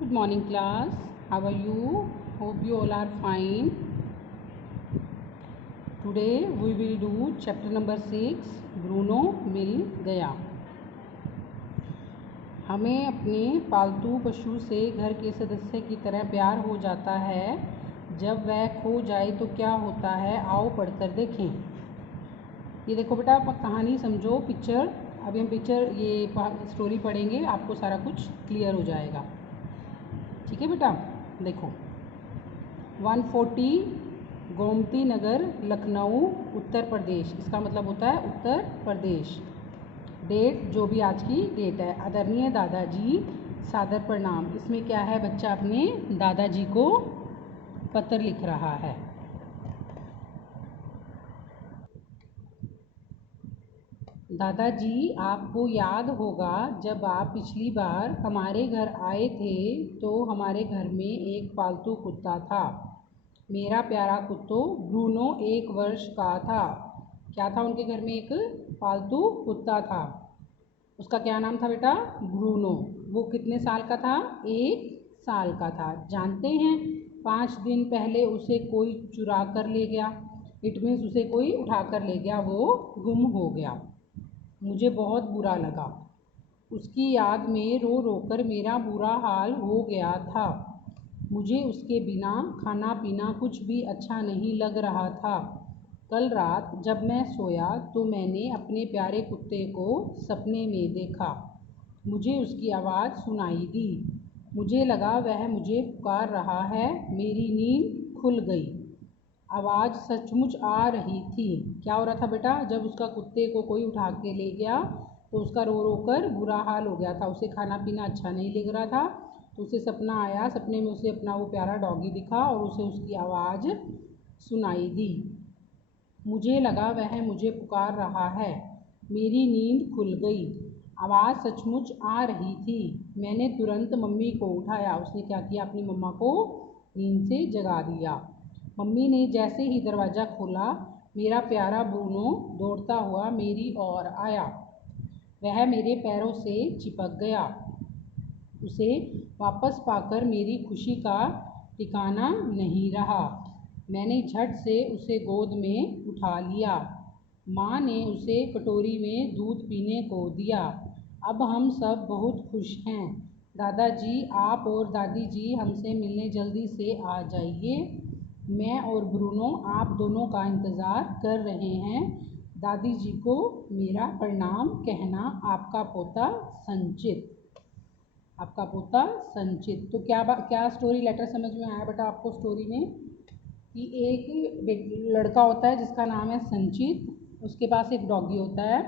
Good morning class. How are you? Hope you all are fine. Today we will do chapter number 6 Bruno मिल गया। हमें अपने पालतू पशु से घर के सदस्य की तरह प्यार हो जाता है। जब वह खो जाए तो क्या होता है, आओ पढ़कर देखें। ये देखो बेटा, आप कहानी समझो, पिक्चर। अभी हम पिक्चर ये स्टोरी पढ़ेंगे, आपको सारा कुछ क्लियर हो जाएगा। ठीक है बेटा, देखो 140 गोमती नगर, लखनऊ, उत्तर प्रदेश। इसका मतलब होता है उत्तर प्रदेश। डेट जो भी आज की डेट है। आदरणीय दादाजी, सादर प्रणाम। इसमें क्या है, बच्चा अपने दादाजी को पत्र लिख रहा है। दादाजी, आपको याद होगा जब आप पिछली बार हमारे घर आए थे तो हमारे घर में एक पालतू कुत्ता था। मेरा प्यारा कुत्तो ब्रूनो 1 वर्ष का था। क्या था उनके घर में? एक पालतू कुत्ता था। उसका क्या नाम था बेटा? ब्रूनो। वो कितने साल का था? 1 साल का था। जानते हैं, 5 दिन पहले उसे कोई चुरा कर ले गया। इट मीन्स उसे कोई उठा कर ले गया, वो गुम हो गया। मुझे बहुत बुरा लगा। उसकी याद में रो रो कर मेरा बुरा हाल हो गया था। मुझे उसके बिना खाना पीना कुछ भी अच्छा नहीं लग रहा था। कल रात जब मैं सोया तो मैंने अपने प्यारे कुत्ते को सपने में देखा। मुझे उसकी आवाज़ सुनाई दी। मुझे लगा वह मुझे पुकार रहा है। मेरी नींद खुल गई। आवाज़ सचमुच आ रही थी। क्या हो रहा था बेटा? जब उसका कुत्ते को कोई उठा के ले गया तो उसका रो रो कर बुरा हाल हो गया था। उसे खाना पीना अच्छा नहीं लग रहा था, तो उसे सपना आया। सपने में उसे अपना वो प्यारा डॉगी दिखा और उसे उसकी आवाज़ सुनाई दी। मुझे लगा वह मुझे पुकार रहा है। मेरी नींद खुल गई। आवाज़ सचमुच आ रही थी। मैंने तुरंत मम्मी को उठाया। उसने क्या किया? अपनी मम्मा को नींद से जगा दिया। मम्मी ने जैसे ही दरवाज़ा खोला, मेरा प्यारा ब्रूनो दौड़ता हुआ मेरी ओर आया। वह मेरे पैरों से चिपक गया। उसे वापस पाकर मेरी खुशी का ठिकाना नहीं रहा। मैंने झट से उसे गोद में उठा लिया। माँ ने उसे कटोरी में दूध पीने को दिया। अब हम सब बहुत खुश हैं। दादाजी, आप और दादी जी हमसे मिलने जल्दी से आ जाइए। मैं और ब्रूनो आप दोनों का इंतज़ार कर रहे हैं। दादी जी को मेरा प्रणाम कहना। आपका पोता संचित। आपका पोता संचित। तो क्या स्टोरी लेटर समझ में आया बेटा आपको? स्टोरी में कि एक लड़का होता है जिसका नाम है संचित, उसके पास एक डॉगी होता है,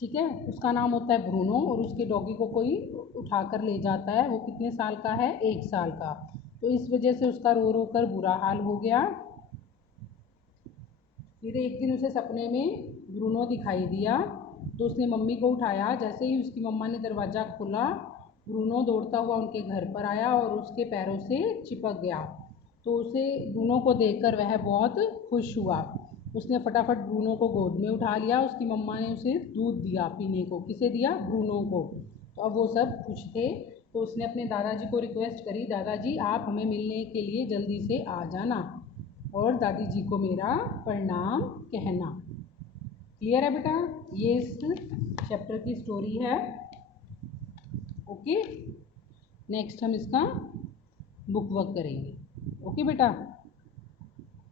ठीक है, उसका नाम होता है ब्रूनो, और उसके डॉगी को कोई उठा कर ले जाता है। वो कितने साल का है? 1 साल का। तो इस वजह से उसका रो रो कर बुरा हाल हो गया। फिर एक दिन उसे सपने में ब्रूनो दिखाई दिया, तो उसने मम्मी को उठाया। जैसे ही उसकी मम्मा ने दरवाज़ा खोला, ब्रूनो दौड़ता हुआ उनके घर पर आया और उसके पैरों से चिपक गया। तो उसे ब्रूनो को देखकर वह बहुत खुश हुआ। उसने फटाफट ब्रूनो को गोद में उठा लिया। उसकी मम्मा ने उसे दूध दिया पीने को। किसे दिया? ब्रूनो को। तो अब वो सब खुश थे। तो उसने अपने दादाजी को रिक्वेस्ट करी, दादाजी आप हमें मिलने के लिए जल्दी से आ जाना और दादी जी को मेरा प्रणाम कहना। क्लियर है बेटा? ये इस चैप्टर की स्टोरी है। ओके, नेक्स्ट हम इसका बुक वर्क करेंगे। ओके बेटा।